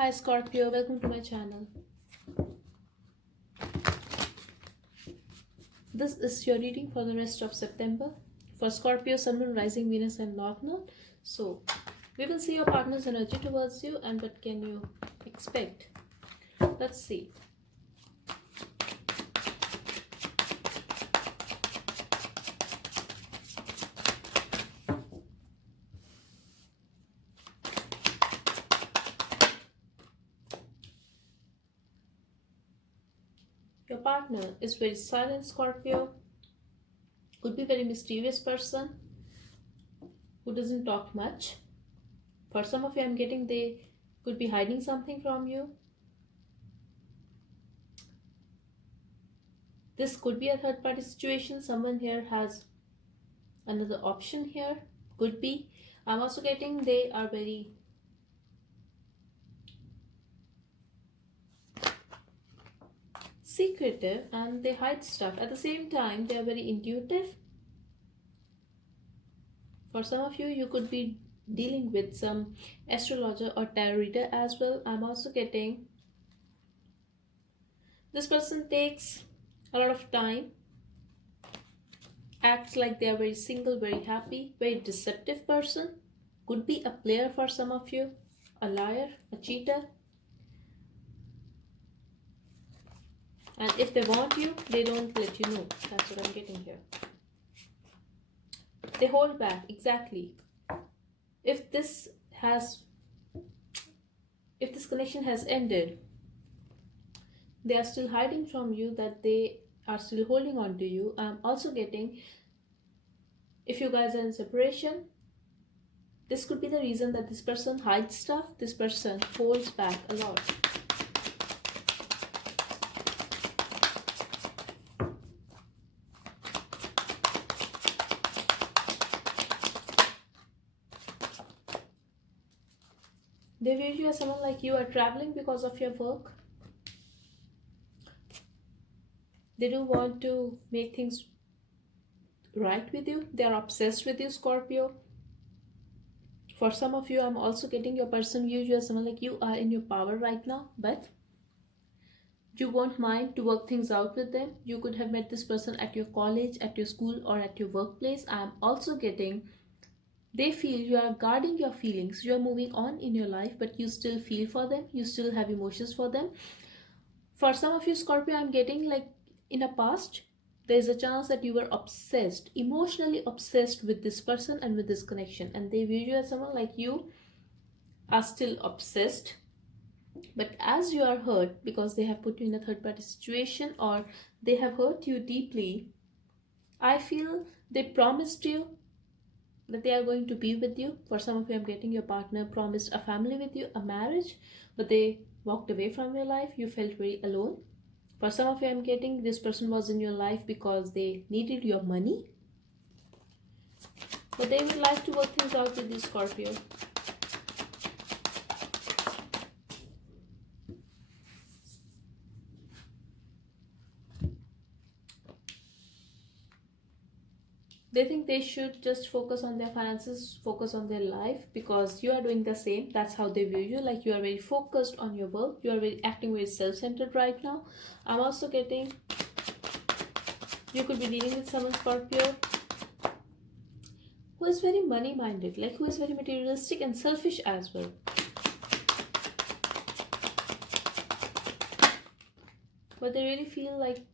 Hi Scorpio, welcome to my channel. This is your reading for the rest of September for Scorpio, Sun, Moon, Rising, Venus, and North Node. So, we will see your partner's energy towards you and what can you expect. Let's see. Your partner is very silent, Scorpio. Could be very mysterious person who doesn't talk much. For some of you, I'm getting they could be hiding something from you. This could be a third party situation. Someone here has another option here. Could be. I'm also getting they are very secretive and they hide stuff. At the same time, they are very intuitive. For some of you, you could be dealing with some astrologer or tarot reader as well. I'm also getting this person takes a lot of time, acts like they are very single, very happy, very deceptive person. Could be a player for some of you, a liar, a cheater. And if they want you, they don't let you know. That's what I'm getting here. They hold back, exactly. If this connection has ended, they are still hiding from you, that they are still holding on to you. I'm also getting, if you guys are in separation, this could be the reason that this person hides stuff. This person holds back a lot. They view you as someone like you are traveling because of your work. They do want to make things right with you. They are obsessed with you, Scorpio. For some of you, I'm also getting your person views you as someone like you are in your power right now, but you won't mind to work things out with them. You could have met this person at your college, at your school, or at your workplace. I'm also getting they feel you are guarding your feelings. You are moving on in your life, but you still feel for them. You still have emotions for them. For some of you, Scorpio, I'm getting like in a past, there's a chance that you were obsessed, emotionally obsessed with this person and with this connection. And they view you as someone like you are still obsessed. But as you are hurt because they have put you in a third party situation or they have hurt you deeply, I feel they promised you that they are going to be with you. For some of you, I'm getting your partner promised a family with you, a marriage, but they walked away from your life. You felt very alone. For some of you, I'm getting this person was in your life because they needed your money, but they would like to work things out with you, Scorpio. They think they should just focus on their finances, focus on their life, because you are doing the same. That's how they view you, like you are very focused on your work. You are very acting very self-centered right now. I'm also getting you could be dealing with someone, Scorpio, who is very money minded, like who is very materialistic and selfish as well. But they really feel like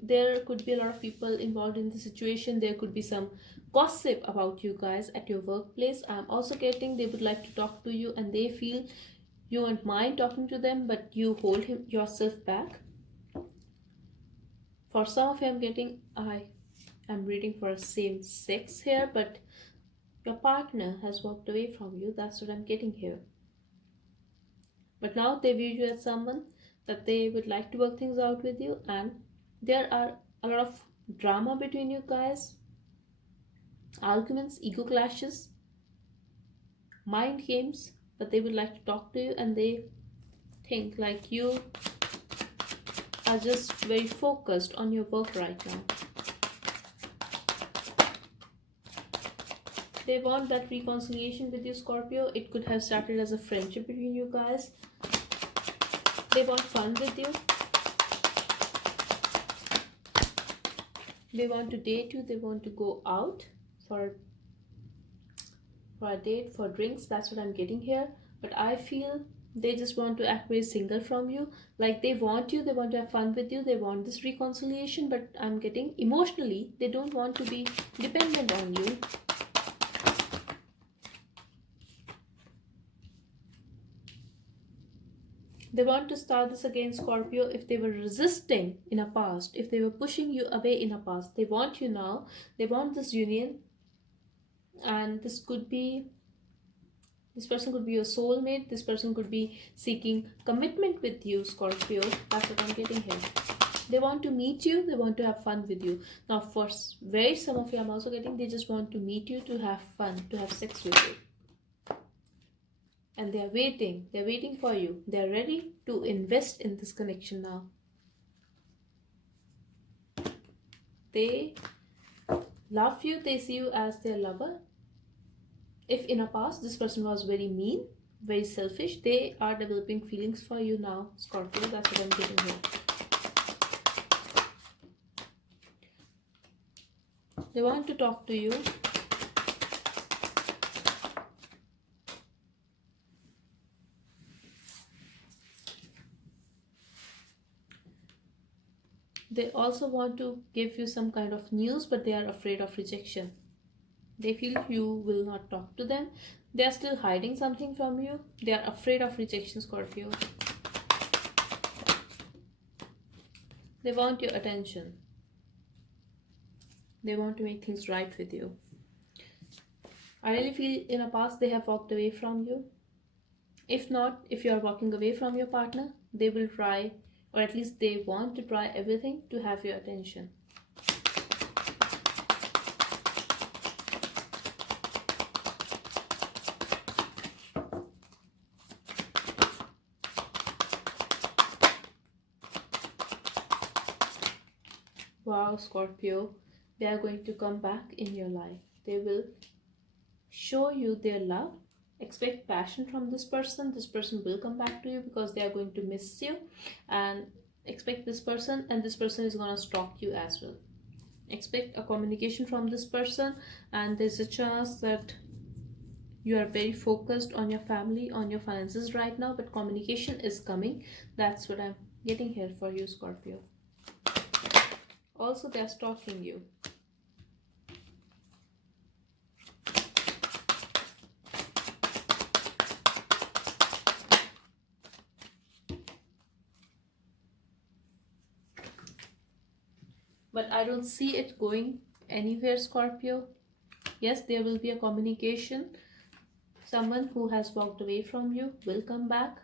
there could be a lot of people involved in the situation. There could be some gossip about you guys at your workplace. I'm also getting they would like to talk to you and they feel you won't mind talking to them, but you hold yourself back. For some of you, I'm getting I'm reading for same sex here, but your partner has walked away from you. That's what I'm getting here. But now they view you as someone that they would like to work things out with you, and there are a lot of drama between you guys, arguments, ego clashes, mind games, but they would like to talk to you and they think like you are just very focused on your work right now. They want that reconciliation with you, Scorpio. It could have started as a friendship between you guys. They want fun with you. They want to date you. They want to go out for a date, for drinks. That's what I'm getting here. But I feel they just want to act very single from you. Like they want you, they want to have fun with you, they want this reconciliation, but I'm getting emotionally they don't want to be dependent on you. They want to start this again, Scorpio. If they were resisting in a past, if they were pushing you away in a past, they want you now. They want this union. And this person could be your soulmate. This person could be seeking commitment with you, Scorpio. That's what I'm getting here. They want to meet you. They want to have fun with you. Now, for very some of you, I'm also getting they just want to meet you, to have fun, to have sex with you. And they are waiting. They're waiting for you. They're ready to invest in this connection now. They love you. They see you as their lover. If in a past this person was very mean, very selfish, they are developing feelings for you now, Scorpio. That's what I'm getting here. They want to talk to you. They also want to give you some kind of news, but they are afraid of rejection. They feel you will not talk to them. They are still hiding something from you. They are afraid of rejection, Scorpio. They want your attention. They want to make things right with you. I really feel in the past they have walked away from you. If not, if you are walking away from your partner, they will try, or at least they want to try everything to have your attention. Wow, Scorpio, they are going to come back in your life. They will show you their love. Expect passion from this person. This person will come back to you because they are going to miss you. And expect this person, and this person is going to stalk you as well. Expect a communication from this person, and there's a chance that you are very focused on your family, on your finances right now, but communication is coming. That's what I'm getting here for you, Scorpio. Also, they're stalking you. But I don't see it going anywhere, Scorpio. Yes, there will be a communication. Someone who has walked away from you will come back.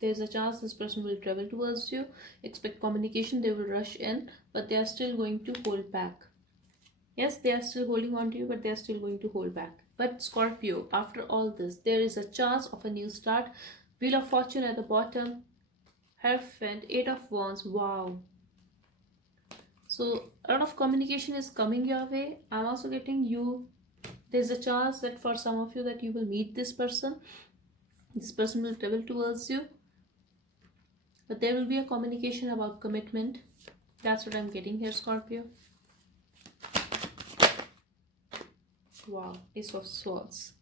There's a chance this person will travel towards you. Expect communication. They will rush in, but they are still going to hold back. Yes, they are still holding on to you, but they are still going to hold back. But Scorpio, after all this, there is a chance of a new start. Wheel of Fortune at the bottom. Hierophant, 8 of Wands. Wow. So a lot of communication is coming your way. I'm also getting you. There's a chance that for some of you that you will meet this person. This person will travel towards you. But there will be a communication about commitment. That's what I'm getting here, Scorpio. Wow, Ace of Swords.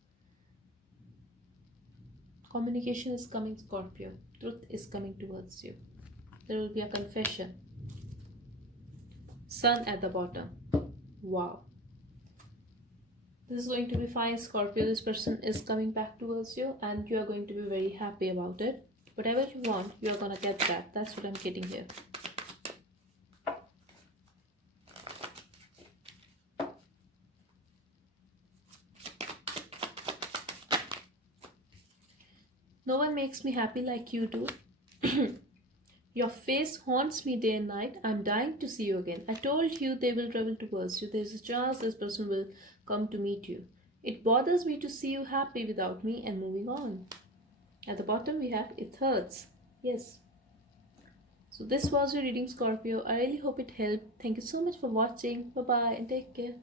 Communication is coming, Scorpio. Truth is coming towards you. There will be a confession. Sun at the bottom. Wow. This is going to be fine, Scorpio. This person is coming back towards you and you are going to be very happy about it. Whatever you want, you are going to get that. That's what I'm getting here. No one makes me happy like you do. Your face haunts me day and night. I'm dying to see you again. I told you they will travel towards you. There's a chance this person will come to meet you. It bothers me to see you happy without me and moving on. At the bottom we have it hurts. Yes. So this was your reading, Scorpio. I really hope it helped. Thank you so much for watching. Bye bye and take care.